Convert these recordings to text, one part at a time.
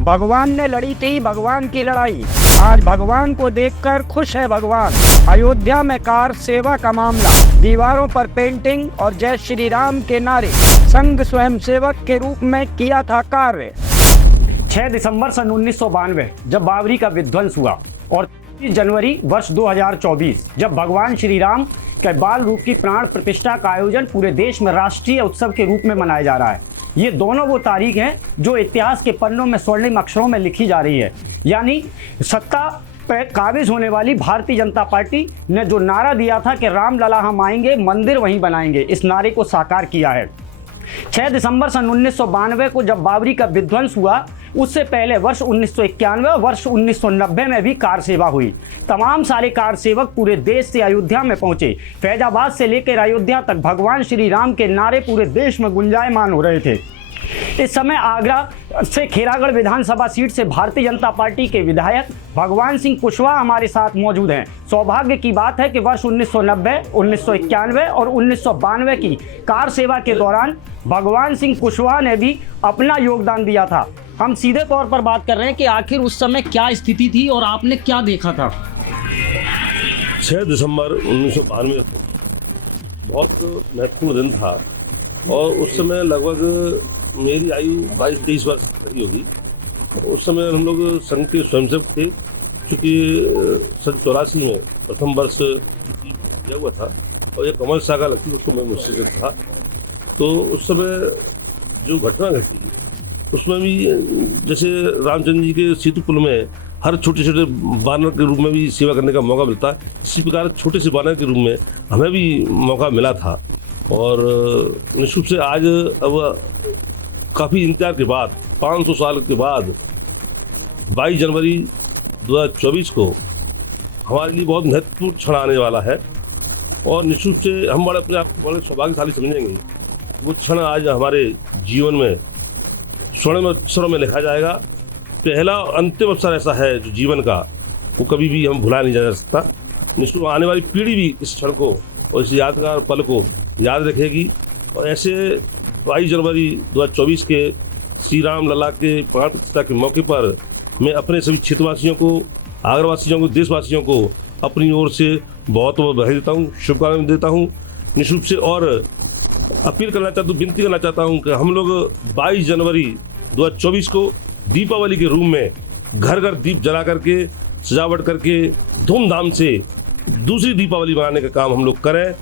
भगवान ने लड़ी थी भगवान की लड़ाई। आज भगवान को देखकर खुश है भगवान। अयोध्या में कार सेवा का मामला, दीवारों पर पेंटिंग और जय श्री राम के नारे, संघ स्वयंसेवक के रूप में किया था कार्य। 6 दिसंबर सन 1992 जब बाबरी का विध्वंस हुआ और 30 जनवरी वर्ष 2024 जब भगवान श्री राम के बाल रूप की प्राण प्रतिष्ठा का आयोजन पूरे देश में राष्ट्रीय उत्सव के रूप में मनाया जा रहा है। ये दोनों वो तारीख हैं जो इतिहास के पन्नों में स्वर्णिम अक्षरों में लिखी जा रही है। यानी सत्ता पे काबिज होने वाली भारतीय जनता पार्टी ने जो नारा दिया था कि राम लला हम आएंगे, मंदिर वहीं बनाएंगे, इस नारे को साकार किया है। 6 दिसंबर सन 1992 को जब बाबरी का विध्वंस हुआ, उससे पहले वर्ष 1991 और वर्ष 1990 में भी कार सेवा हुई। तमाम सारे कार सेवक पूरे देश से अयोध्या में पहुंचे। फैजाबाद से लेकर अयोध्या तक भगवान श्री राम के नारे पूरे देश में गुंजायमान हो रहे थे। इस समय आगरा से खेरागढ़ विधानसभा सीट से भारतीय जनता पार्टी के विधायक भगवान सिंह कुशवाहा हमारे साथ मौजूद हैं। सौभाग्य की बात है कि वर्ष 1990, 1991 और 1992 की कार सेवा के दौरान भगवान सिंह कुशवाहा ने भी अपना योगदान दिया था। हम सीधे तौर पर बात कर रहे हैं कि आखिर उस समय क्या स्थिति थी और आपने क्या देखा था। 6 दिसंबर 1992 बहुत महत्वपूर्ण दिन था और उस समय लगभग मेरी आयु 22-23 वर्ष रही होगी। उस समय हम लोग संघ के स्वयंसेवक थे, चूँकि सन 84 में प्रथम वर्ष किया हुआ था और ये कमल सागा लगती उसको मैं मुझसे था। तो उस समय जो घटना घटी उसमें भी जैसे रामचंद्र जी के सेतु पुल में हर छोटे छोटे बानर के रूप में भी सेवा करने का मौका मिलता है, इसी प्रकार छोटे से बानर के रूप में हमें भी मौका मिला था। और निश्चित रूप से आज अब काफ़ी इंतजार के बाद 500 साल के बाद 22 जनवरी 2024 को हमारे लिए बहुत महत्वपूर्ण क्षण आने वाला है और निश्चित रूप से हम बड़े अपने आप को बड़े सौभाग्यशाली समझेंगे। वो क्षण आज हमारे जीवन में स्वर्णिम अक्षरों में लिखा जाएगा। पहला और अंतिम अवसर ऐसा है जो जीवन का वो कभी भी हम भुला नहीं जा सकता। निश्चित आने वाली पीढ़ी भी इस क्षण को और इस यादगार पल को याद रखेगी। और ऐसे 22 जनवरी 2024 के श्री राम लला के प्राण प्रतिष्ठा के मौके पर मैं अपने सभी क्षेत्रवासियों को, आगरवासियों को, देशवासियों को अपनी ओर से बहुत बहुत बधाई देता हूँ, शुभकामनाएं देता हूँ निश्चित रूप से। और अपील करना चाहता हूँ, विनती करना चाहता हूँ कि हम लोग 22 जनवरी 2024 को दीपावली के रूप में घर घर दीप जला करके, सजावट करके धूमधाम से दूसरी दीपावली मनाने का काम हम लोग करें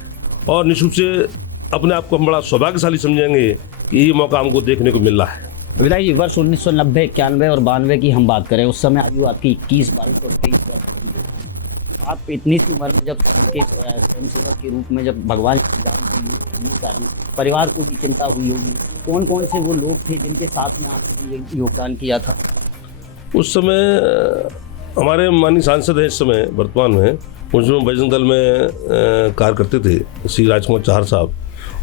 और निश्चित रूप से अपने आप को हम बड़ा सौभाग्यशाली समझेंगे कि ये मौका हमको देखने को मिल रहा है। विधायक जी, वर्ष 1990, 91 और 92 की हम बात करें, उस समय आयु आपकी 21, 22 और 23 वर्ष। आप इतनी सी उम्र में जब के स्वयंसेवक के रूप में जब भगवान श्री राम की परिवार को भी चिंता हुई होगी, कौन कौन से वो लोग थे जिनके साथ में आपने ये योगदान किया था? उस समय हमारे माननीय सांसद हैं इस समय वर्तमान में, उसमें बजरंग दल में कार्य करते थे श्री राजकुमार चाहर साहब।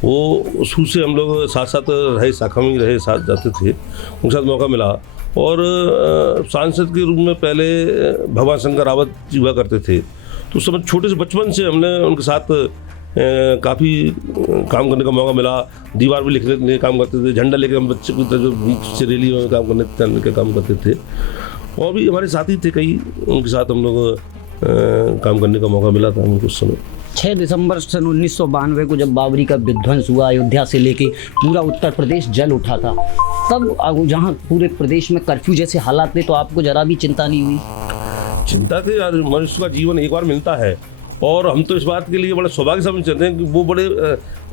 वो शुरू से हम लोग साथ साथ रहे, शाखा में रहे, साथ जाते थे, उनके साथ मौका मिला। और सांसद के रूप में पहले भगवान शंकर रावत जी हुआ करते थे, तो उस समय छोटे से बचपन से हमने उनके साथ काफ़ी काम करने का मौका मिला। दीवार भी लिखने के लिए काम करते थे, झंडा लेकर हम बच्चे को बीच से रैली में काम करने का काम करते थे। और भी हमारे साथी थे कई, उनके साथ हम लोग काम करने का मौका मिला था हमको उस समय। 6 दिसंबर सन 1992 को जब बाबरी का विध्वंस हुआ, अयोध्या से लेके पूरा उत्तर प्रदेश जल उठा था, तब जहाँ पूरे प्रदेश में कर्फ्यू जैसे हालात थे, तो आपको जरा भी चिंता नहीं हुई? चिंता थी यार, मनुष्य का जीवन एक बार मिलता है और हम तो इस बात के लिए बड़े सौभाग्य समझते हैं कि वो बड़े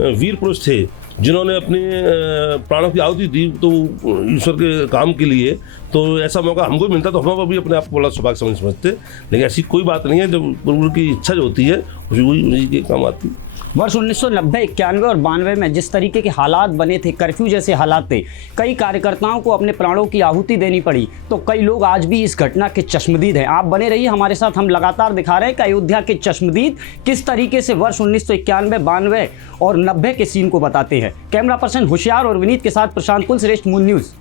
वीर पुरुष थे जिन्होंने अपने प्राणों की आहुति दी तो ईश्वर के काम के लिए। तो ऐसा मौका हमको मिलता तो हम भी अपने आप को बड़ा सौभाग्य समझते। लेकिन ऐसी कोई बात नहीं है, जब प्रभु की इच्छा जो होती है वही उन्हीं के काम आती है। वर्ष 1990, 91 और 92 में जिस तरीके के हालात बने थे, कर्फ्यू जैसे हालात थे, कई कार्यकर्ताओं को अपने प्राणों की आहुति देनी पड़ी, तो कई लोग आज भी इस घटना के चश्मदीद हैं। आप बने रहिए हमारे साथ, हम लगातार दिखा रहे हैं कि अयोध्या के चश्मदीद किस तरीके से वर्ष 1991, 92 और 90 के सीन को बताते हैं। कैमरा पर्सन होशियार और विनीत के साथ प्रशांत कुलश्रेष्ठ, मून न्यूज़।